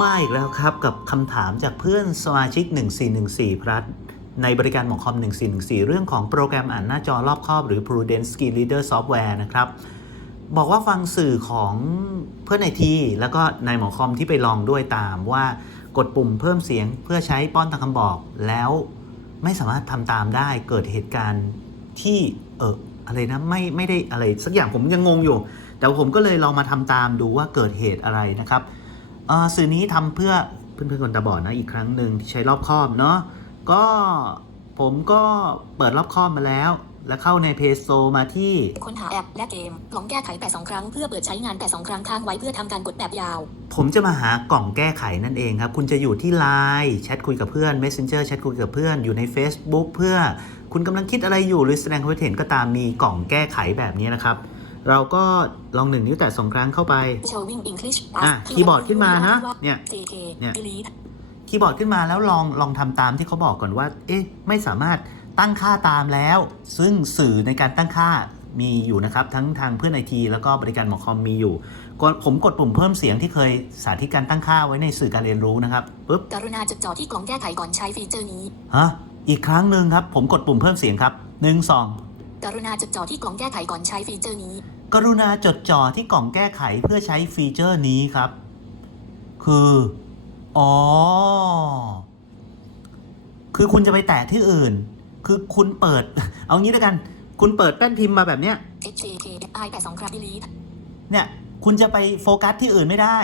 มาอีกแล้วครับกับคำถามจากเพื่อนสมาชิก 1414พลัสในบริการหมอคอม 1414 เรื่องของโปรแกรมอ่านหน้าจอรอบครอบ หรือ Prudence Skill Reader Software นะครับ บอกว่าฟังสื่อของเพื่อนไอทีแล้วก็นายหมอคอมที่ไปลองด้วยตามว่ากดปุ่มเพิ่มเสียงเพื่อใช้ป้อนตามคำบอก แล้วไม่สามารถทำตามได้เกิดเหตุการณ์ที่เอออะไรนะไม่ไม่ได้อะไรสักอย่างผมยังงงอยู่ แต่ผมก็เลยลองมาทำตามดูว่าเกิดเหตุอะไรนะครับ สื่อนี้ทำเพื่อเพื่อนๆคนตาบอดนะอีกครั้งหนึ่งที่ใช้รอบคอบเนาะก็ผมก็เปิดรอบคอบมาแล้ว แล้วเข้าในเพจโซมาที่ค้นหาแอปและเกมลองแก้ไขแต่สองครั้งเพื่อเปิดใช้งานแต่สองครั้งค้างไว้เพื่อทำการกดแบบยาว ผมจะมาหากล่องแก้ไขนั่นเองครับ คุณจะอยู่ที่ Line แชทคุยกับเพื่อน Messenger แชทคุยกับเพื่อนอยู่ใน Facebook เพื่อคุณกำลังคิดอะไรอยู่หรือแสดงความคิดเห็นก็ตามมีกล่องแก้ไขแบบนี้นะครับ เราก็ลองหนึ่งนิ้วแตะสองครั้งเข้าไป showing English อะคีย์บอร์ดขึ้นมานะ เนี่ย JK เนี่ย delete คีย์บอร์ดขึ้นมาแล้วลองลองทำตามที่เขาบอกก่อนว่า เอ๊ะ ไม่สามารถตั้งค่าตามแล้ว ซึ่งสื่อในการตั้งค่ามีอยู่นะครับ ทั้งทางเพื่อนไอทีแล้วก็บริการหมอคอมมีอยู่กดผมกดปุ่มเพิ่มเสียงที่เคยสาธิตการตั้งค่าไว้ในสื่อการเรียนรู้นะครับปุ๊บกรุณาจดจ่อที่กล่องแก้ไขก่อนใช้ฟีเจอร์นี้ฮะอีกครั้งหนึ่งครับ ผมกดปุ่มเพิ่มเสียงครับหนึ่งสอง กรุณาจดจ่อที่กล่องแก้ไขก่อนใช้ฟีเจอร์นี้ กรุณาจดจ่อที่กล่องแก้ไขเพื่อใช้ฟีเจอร์นี้ครับ คือ อ๋อ คือคุณจะไปแตะที่อื่น คือคุณเปิด เอางี้ด้วยกัน คุณเปิดแป้นพิมพ์มาแบบเนี้ย HJK I แต่สองครั้ง delete เนี่ย คุณจะไปโฟกัสที่อื่นไม่ได้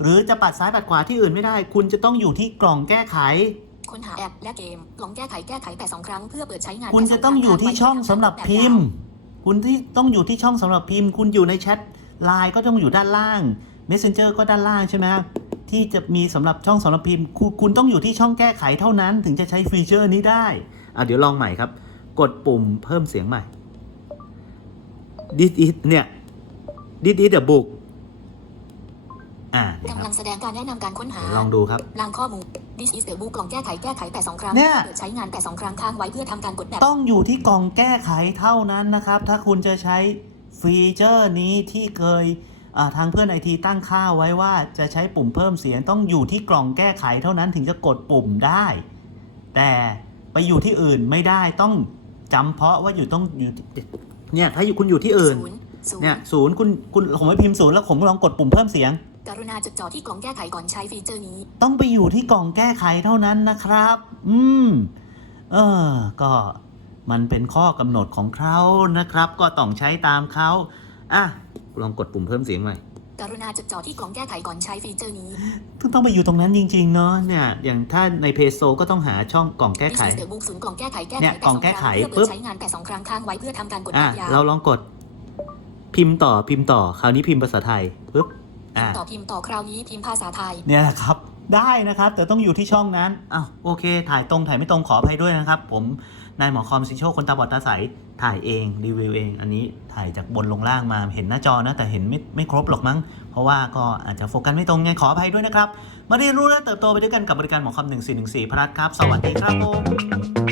หรือจะปัดซ้ายปัดขวาที่อื่นไม่ได้ คุณจะต้องอยู่ที่กล่องแก้ไข ค้นหาแอปและเกมลองแก้ไขแก้ไขแต่สองครั้งเพื่อเปิดใช้งานคุณแต่จะสต้องอยู่ที่ช่องสำหรับพิมพ์แบบยคุณที่ต้องอยู่ที่ช่องสำหรับพิมพ์ คุณอยู่ในแชทไลน์ก็ต้องอยู่ด้านล่าง Messenger ก็ด้านล่างใช่ไหมที่จะมีสำหรับช่องสำหรับพิมพ์คุณคุณต้องอยู่ที่ช่องแก้ไขเท่านั้น ถึงจะใช้ฟีเจอร์นี้ได้อะเดี๋ยวลองใหม่ครับ กดปุ่มเพิ่มเสียงใหม่ This is เนี่ย This is the book อ่าเนี่ยคกำรัลับงแสดงการแนะนำการค้นหาเดี๋ยวลองดูครับ ลางข้อมูล This is the book กล่องแก้ไขแก้ไขแต่สองครั้งเนี่ย เปิดใช้งานแต่สองครั้งค้างไว้เพื่อทำการกดแบบต้องอยู่ที่กล่องแก้ไขเท่านั้นนะครับ ถ้าคุณจะใช้ฟีเจอร์นี้ที่เคยอ่าทางเพื่อนไอทีตั้งค่าไว้ว่าจะใช้ปุ่มเพิ่มเสียง ต้องอยู่ที่กล่องแก้ไขเท่านั้นถึงจะกดปุ่มได้ แต่ไปอยู่ที่อื่นไม่ได้ต้องจำเพาะว่าอยู่ต้องอยู่เนี่ยถ้าอยู่คุณอยู่ที่อื่น ศูนย์ศูนเนี่ยย์ศูนย์คุณคุณผมไปพิมพ์ศูนย์แล้วผมลองกดปุ่มเพิ่มเสียง กรุณาจดจ่อที่กล่องแก้ไขก่อนใช้ฟีเจอร์นี้ ต้องไปอยู่ที่กล่องแก้ไขเท่านั้นนะครับ อืม เออ ก็มันเป็นข้อกำหนดของเขานะครับ ก็ต้องใช้ตามเขาอะ ลองกดปุ่มเพิ่มเสียงใหม่กรุณาจดจ่อที่กล่องแก้ไขก่อนใช้ฟีเจอร์นี้ต้องไปอยู่ตรงนั้นจริง ๆ เนาะเนี่ย อย่างถ้าในเพโซก็ต้องหาช่องกล่องแก้ไข This is the book ศูนย์กล่องแก้ไขแก้เนี่ไขยแต่กล่สอองงแก้คไขรั้งเพื่อปุ๊เปิบดใช้งานแต่สองครั้งค้างไว้เพื่อทำการกดอะแบบยาวเราลองกด พิมพ์ต่อพิมพ์ต่อ คราวนี้พิมพ์ภาษาไทยปึ๊บ อะต่อพิมพ์ต่อคราวนี้พิมพ์ภาษาไทย เนี่ยแหละครับ ได้นะครับ แต่ต้องอยู่ที่ช่องนั้นอ้าวโอเค ถ่ายตรงถ่ายไม่ตรงขออภัยด้วยนะครับ ผมนายหมอคอมซิโชคนตาบอดตาใสถ่ายเองรีวิวเอง อันนี้ถ่ายจากบนลงล่างมาเห็นหน้าจอนะแต่เห็นไม่ไม่ครบหรอกมั้ง เพราะว่าก็อาจจะโฟกัสไม่ตรงไงขออภัยด้วยนะครับ มาเรียนรู้และเติบโตไปด้วยกันกับบริการหมอคอม1414พลัสครับ สวัสดีครับผม